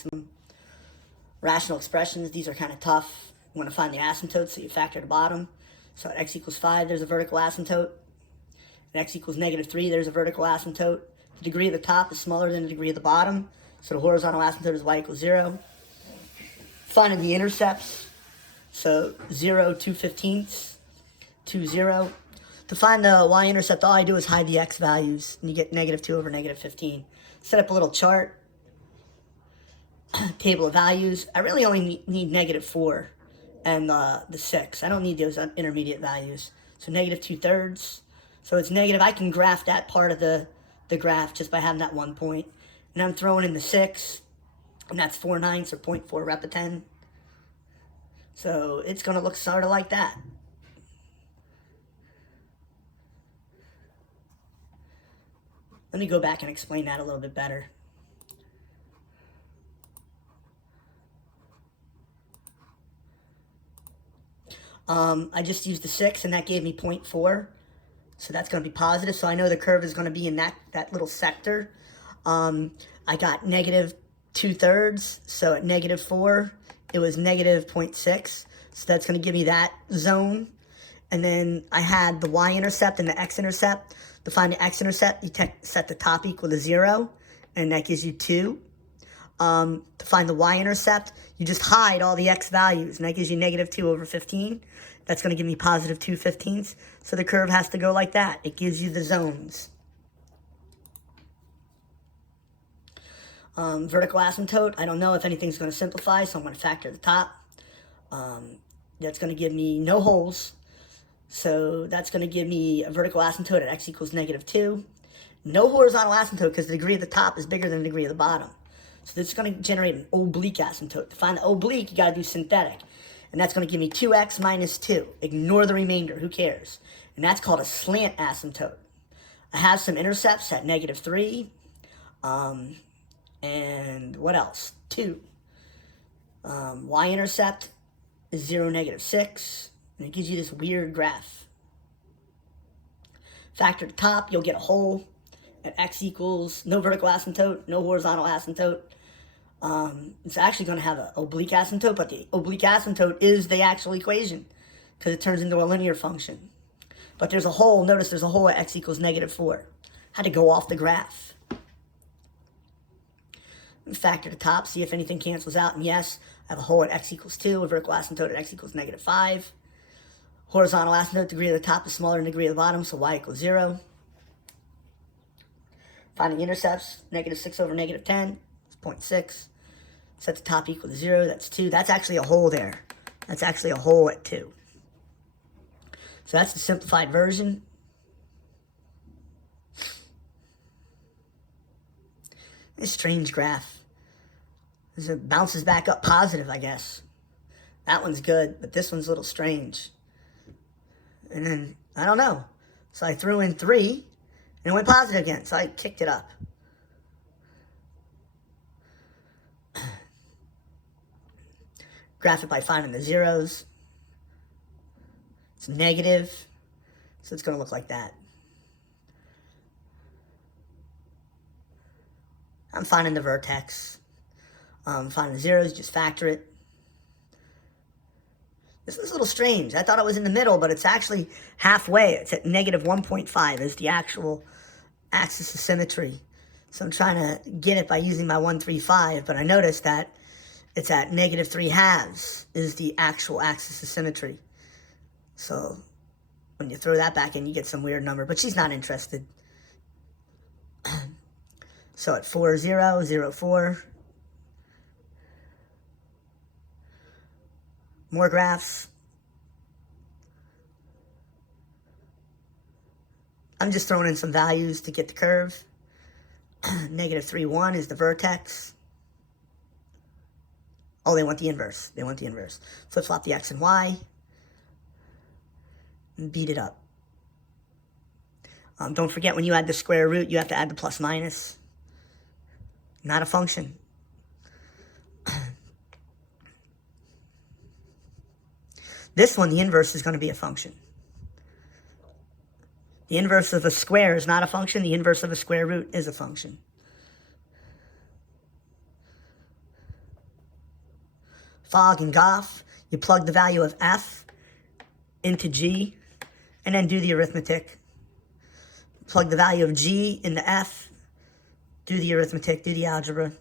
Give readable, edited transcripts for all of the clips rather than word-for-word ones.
maximum. Rational expressions, these are kind of tough. You want to find the asymptote, so you factor the bottom. So at x equals 5, there's a vertical asymptote. At x equals -3, there's a vertical asymptote. The degree of the top is smaller than the degree of the bottom, so the horizontal asymptote is y equals 0. Finding the intercepts, so 0, 2/15, 2, 0. To find the y-intercept, all I do is hide the x values, and you get -2 over -15. Set up a little chart, table of values. I really only need -4 and the 6. I don't need those intermediate values. So -2/3. So it's negative. I can graph that part of the graph just by having that 1 point. And I'm throwing in the 6, and that's 4/9 or 0.4 rep of 10. So it's going to look sort of like that. Let me go back and explain that a little bit better. I just used the 6, and that gave me 0.4. So that's going to be positive. So I know the curve is going to be in that little sector. I got -2/3. So at -4, it was -0.6. So that's going to give me that zone. And then I had the y-intercept and the x-intercept. To find the x-intercept, you set the top equal to 0, and that gives you 2. To find the y-intercept, you just hide all the x values, and that gives you -2 over 15. That's going to give me positive 2/15. So the curve has to go like that. It gives you the zones. Vertical asymptote, I don't know if anything's going to simplify, so I'm going to factor the top. That's going to give me no holes. So that's going to give me a vertical asymptote at x equals -2. No horizontal asymptote because the degree of the top is bigger than the degree of the bottom. So this is going to generate an oblique asymptote. To find the oblique, you got to do synthetic. And that's going to give me 2x minus 2. Ignore the remainder. Who cares? And that's called a slant asymptote. I have some intercepts at -3. And what else? 2. Y-intercept is 0, -6. And it gives you this weird graph. Factor the top, you'll get a hole at x equals, no vertical asymptote, no horizontal asymptote. It's actually going to have an oblique asymptote, but the oblique asymptote is the actual equation because it turns into a linear function. But there's a hole, notice there's a hole at x equals -4. Had to go off the graph. Factor the top, see if anything cancels out, and yes, I have a hole at x equals 2, a vertical asymptote at x equals -5. Horizontal asymptote, degree of the top is smaller than the degree of the bottom, so y equals 0. Finding intercepts, -6 over -10, it's 0.6. Set the top equal to 0, that's 2. That's actually a hole there. That's actually a hole at 2. So that's the simplified version. This strange graph. It bounces back up positive, I guess. That one's good, but this one's a little strange. And then, I don't know. So I threw in 3, and it went positive again, so I kicked it up. Graph it by finding the zeros. It's negative, so it's going to look like that. I'm finding the vertex. Finding the zeros, just factor it. This is a little strange. I thought it was in the middle, but it's actually halfway. It's at -1.5 is the actual axis of symmetry. So I'm trying to get it by using my 135, but I noticed that it's at -3/2 is the actual axis of symmetry. So when you throw that back in, you get some weird number, but she's not interested. So at 4, 0, 0, 4. More graphs. I'm just throwing in some values to get the curve. -3, 1 is the vertex. Oh, they want the inverse. They want the inverse. Flip-flop the x and y. And beat it up. Don't forget, when you add the square root, you have to add the plus minus. Not a function. This one, the inverse is going to be a function. The inverse of a square is not a function. The inverse of a square root is a function. fog, and goth. You plug the value of f into g, and then do the arithmetic. Plug the value of g into f, do the arithmetic, do the algebra.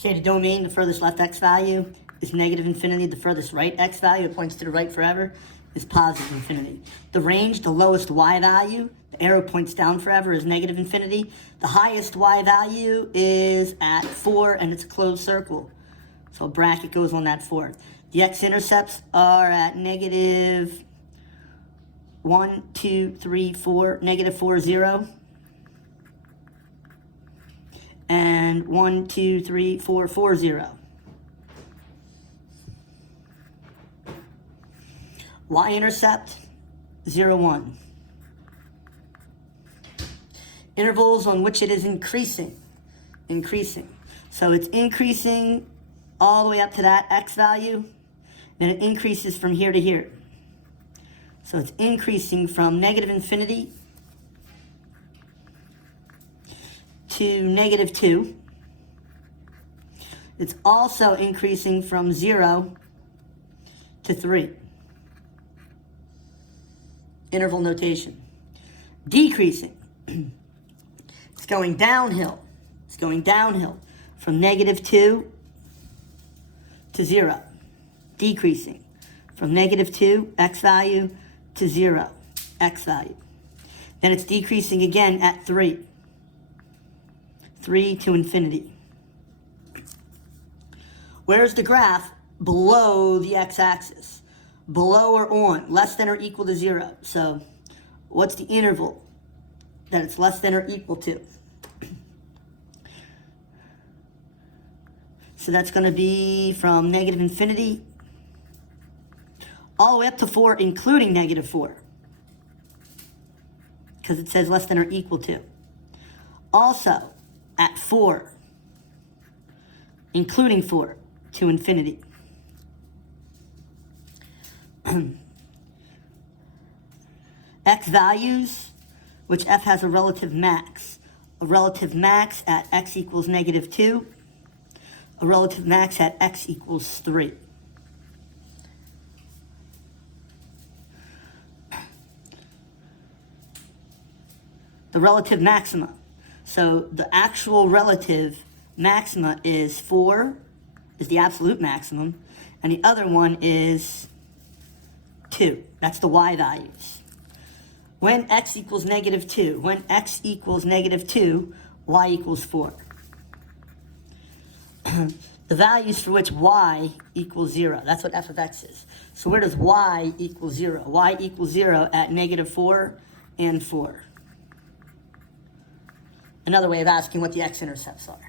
Okay, the domain, the furthest left x value is negative infinity. The furthest right x value, it points to the right forever, is positive infinity. The range, the lowest y value, the arrow points down forever, is negative infinity. The highest y value is at 4, and it's a closed circle. So a bracket goes on that 4. The x-intercepts are at negative 1, 2, 3, 4, negative 4, 0. And 1, 2, 3, 4, 4, 0. Y-intercept, 0, 1. Intervals on which it is increasing. So it's increasing all the way up to that x value, then it increases from here to here. So it's increasing from negative infinity to negative 2. It's also increasing from 0 to 3. Interval notation. Decreasing. It's going downhill. It's going downhill from negative 2 to 0. Decreasing from negative 2, x value, to 0, x value. Then it's decreasing again at 3. 3 to infinity. Where's the graph? Below the x-axis. Below or on, less than or equal to 0. So what's the interval that it's less than or equal to? So that's going to be from negative infinity all the way up to 4, including negative 4. Because it says less than or equal to. Also, at 4, including 4, to infinity. X values which f has a relative max. A relative max at x equals negative 2. A relative max at x equals 3. The relative maxima. So the actual relative maxima is 4, is the absolute maximum, and the other one is 2. That's the y values. When x equals negative 2, when x equals negative 2, y equals 4. The values for which y equals 0, that's what f of x is. So where does y equal 0? Y equals 0 at negative 4 and 4. Another way of asking what the x-intercepts are.